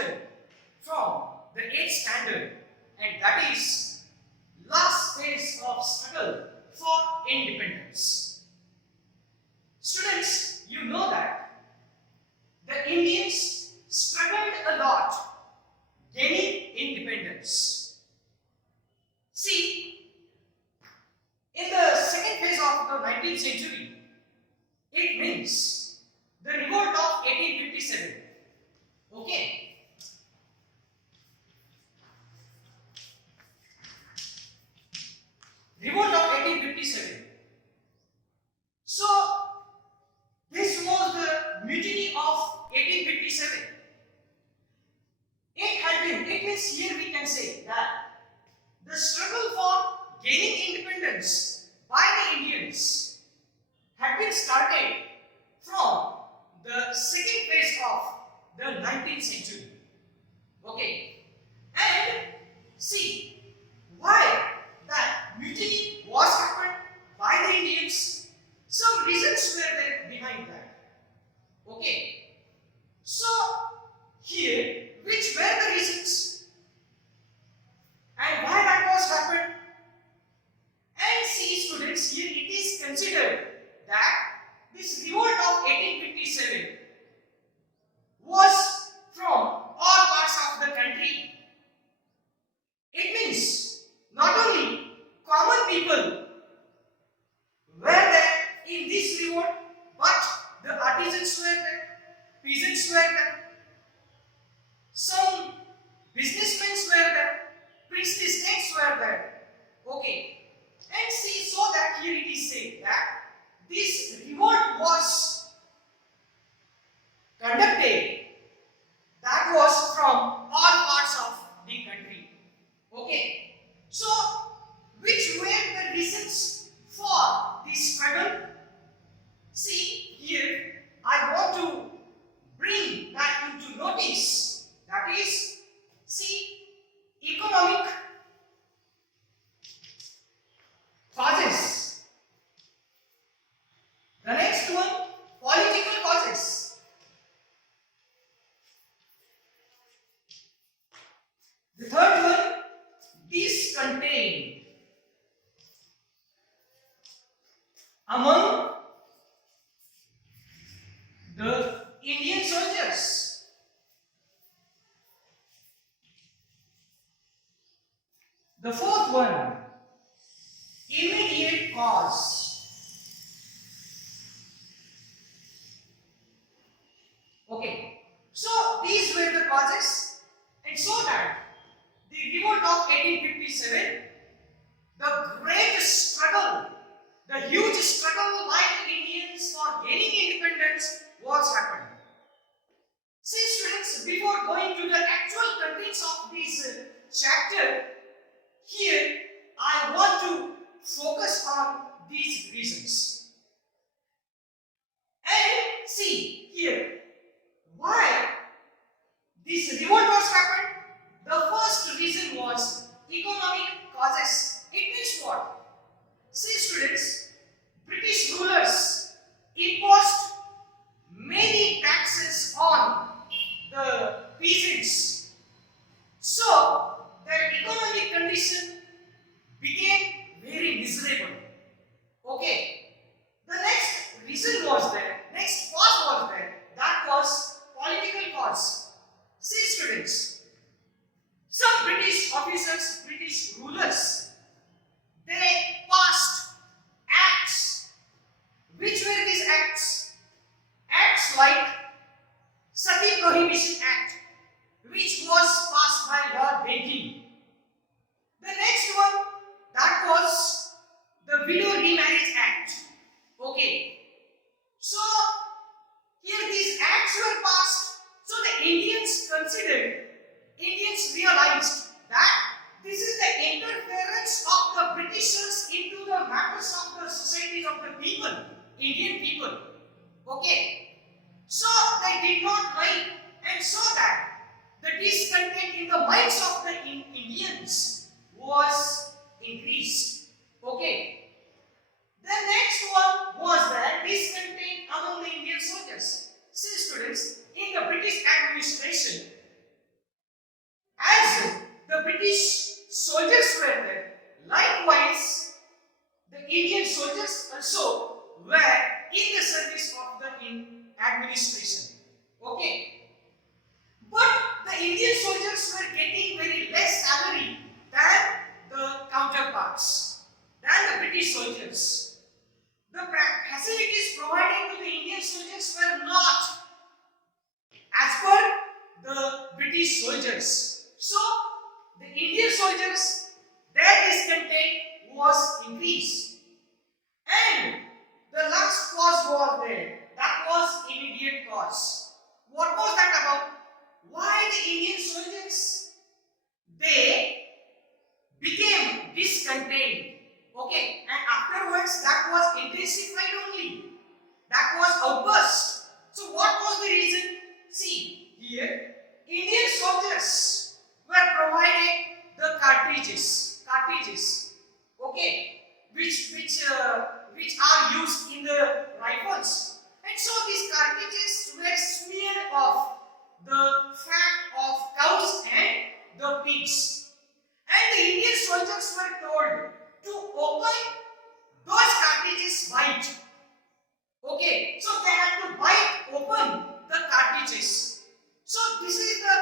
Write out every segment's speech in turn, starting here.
chapter from the 8th standard, and that is last phase of struggle for independence. Students, you know that the Indians struggled a lot gaining independence. See, in the second phase of the 19th century, it means the revolt of 1857. Okay. Revolt of 1857. So, this was the mutiny of 1857. It means here we can say that the struggle for gaining independence by the Indians had been started from the second phase of the 19th century. Okay. And see why that mutiny was happened by the Indians. Some reasons were there behind that. Okay. So here, which were the reasons and why that was happened? And see, students, here it is considered that this revolt of 1857 was from all parts of the country. It means not only common people were there in this revolt, but the artisans were there, peasants were there, some businessmen were there, priestly states were there. Okay. And see, so that here it is said that this revolt was conducted, that was from all parts of the country. Okay. So, which were the reasons for this struggle? See, here I want to bring that into notice. That is, see, economic causes. The next one, political causes. The third one, discontent among the Indian soldiers. The fourth one, immediate cause. Okay, so these were the causes, and so that the revolt of 1857, the great struggle, the huge struggle by the Indians for gaining independence was happening. See, students, before going to the actual contents of this chapter, here I want to focus on these reasons. And see here why this revolt was happened. The first reason was economic causes. It means what? See, students, British rulers imposed many taxes on the peasants. So their economic condition became very miserable. Okay. The next reason was there, next cause was there, that was political cause. See, students, some British officers, British rulers, they passed acts. Which were these acts? Acts like Sati Prohibition Act, which was passed by Lord Bentinck. The next one, that was the Widow Remarriage Act. Okay. So, here these acts were passed. So, the Indians realized that this is the interference of the Britishers into the matters of the societies of the people, Indian people. Okay. So, they did not like, and so that the discontent in the minds of the Indians was increased. Okay. The next one was that discontent among the Indian soldiers. See, students, in the British administration, the Indian soldiers were getting very less salary than the counterparts, than the British soldiers. The facilities provided to the Indian soldiers were not as per the British soldiers. So, the Indian soldiers, their discontent was increased. And the last cause was there. That was immediate cause. What was that about? Why the Indian soldiers? They became discontent. Okay, and afterwards that was intensified only. That was outburst. So what was the reason? See, here Indian soldiers were provided the cartridges, okay, which are used in the rifles, and so these cartridges were smeared of the fat of cows and the pigs, and the Indian soldiers were told to open those cartridges wide. Okay, so they had to bite open the cartridges. So this is the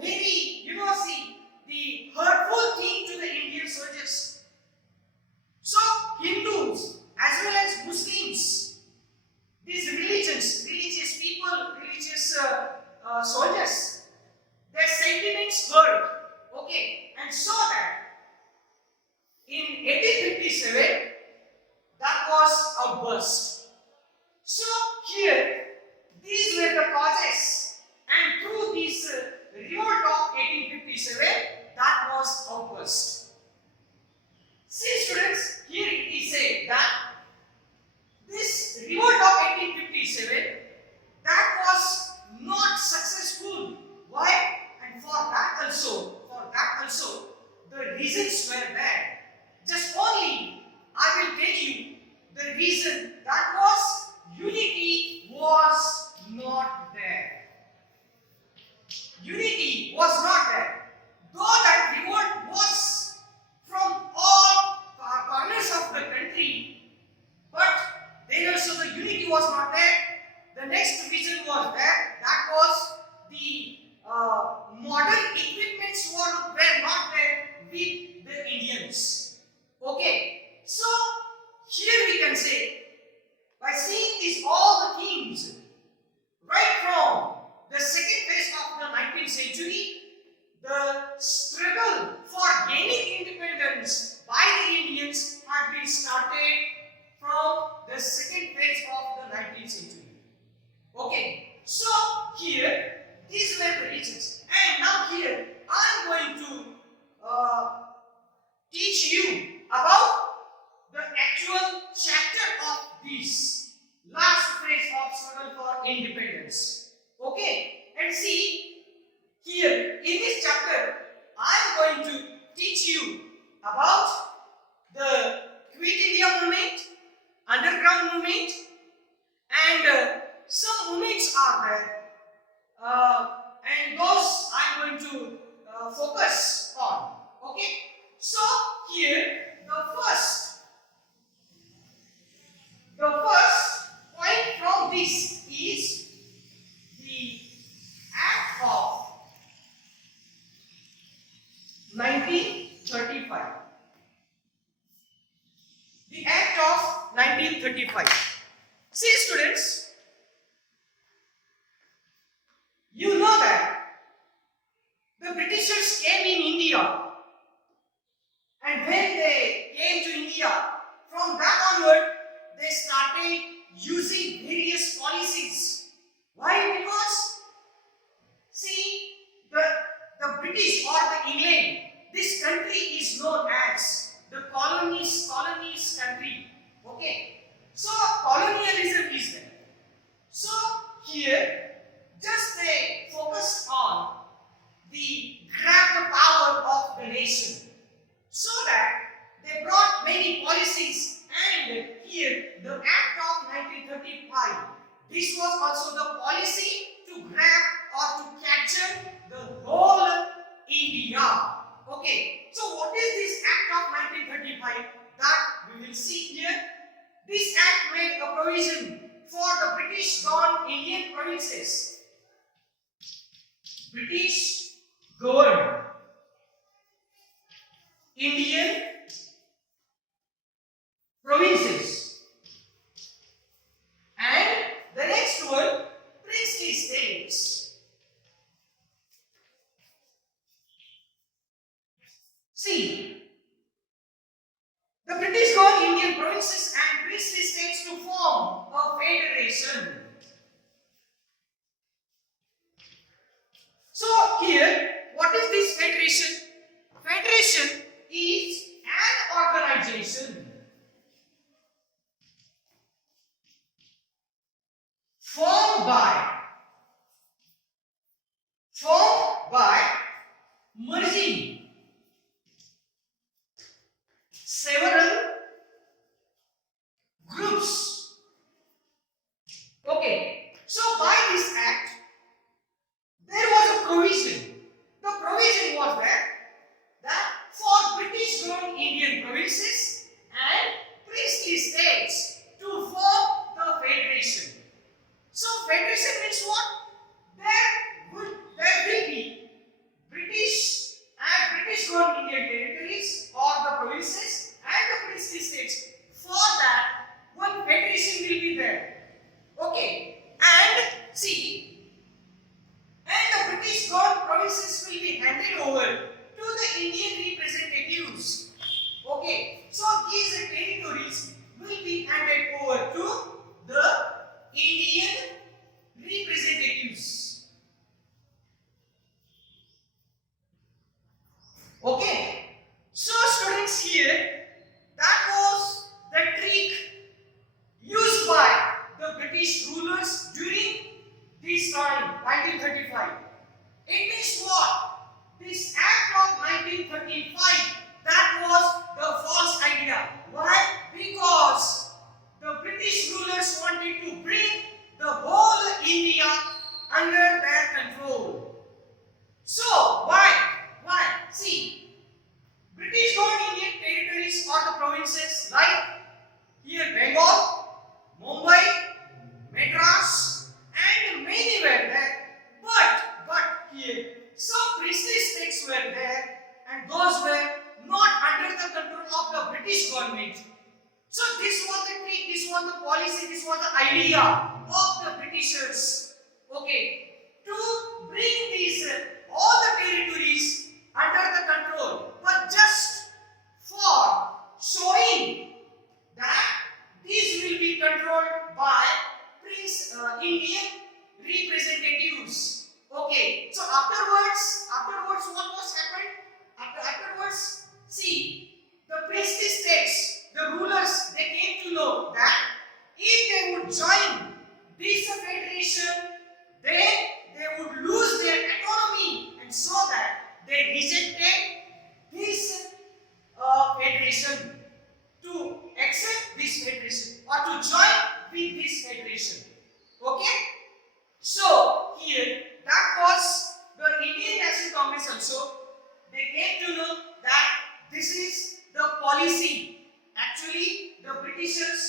very, see, the hurtful thing to the Indian soldiers. So Hindus as well as Muslims, these religious people, religious soldiers, their sentiments hurt. Okay, and so that in 1857, that was outburst. So here, these were the causes, and through this revolt of 1857, that was outburst. See students, here it is said that this revolt of 1857, that was not successful. Why? And for that also, the reasons were there. Just only I will tell you the reason, that was unity was not there. Unity was not there. Though that revolt was from all corners of the country, but then also the unity was not there. The next reason was there, that was the modern equipments were not there with the Indians. Okay, so here we can say, by seeing these all the things, right from the second phase of the 19th century, the struggle for gaining independence by the Indians had been started from the second phase of the 19th century. Okay, so here these were the reasons, and now here I am going to teach you about the actual chapter of this last phase of struggle for independence. Okay, and see here in this chapter I am going to teach you about the Quit India movement, underground movement, and some movements are there, and those I am going to focus on. Okay, so here the first point from this is the Act of 1935. The Act of 1935. See students, you know that the Britishers came in India, and when they came to India, from that onward they started using various policies. Why? Because see, the British or the England, this country is known as the colonies country. Okay, so colonialism is there. So here just they focus on the grab the power of the nation, so that they brought many policies, and here the Act of 1935, this was also the policy to grab or to capture the whole India. Okay, so what is this Act of 1935? That we will see here. This Act made a provision for the British-governed Indian provinces. British governed Indian provinces, and the next one, princely states. See, the British governed Indian provinces and princely states to form a federation. So here, what is this federation? Federation is an organization formed by merging several groups. Okay, so by this act, there was a provision. The provision was that for British governed Indian provinces and princely states to form the federation. So federation means what? There will be British governed Indian territories or the provinces and the princely states. For that, one federation will be there. Okay, and see, and the British governed provinces will be handed over to the Indian representatives. Okay, so these territories will be handed over to the Indian representatives. Okay, so students, here that was the trick used by the British rulers during this time, 1935. It means what? This act of 1935, that was the false idea. Why? Because the British rulers wanted to bring the whole India under their control. So, why? See, British governed Indian territories or the provinces like here Bengal, Mumbai, Madras, and many were there. But here some princely states were there, and those were not under the control of the British government. So this was the trick, this was the policy, this was the idea of the Britishers. Okay, to bring these all the territories under the control, but just for showing that these will be controlled by Indian representatives. Okay, so afterwards what was happened? Afterwards, see, the princely states, the rulers, they came to know that if they would join this federation, then they would lose their autonomy, and so that they rejected this federation, to accept this federation or to join with this federation. Okay, so here that was the Indian National Congress also. They came to know that this is the policy. Actually, the Britishers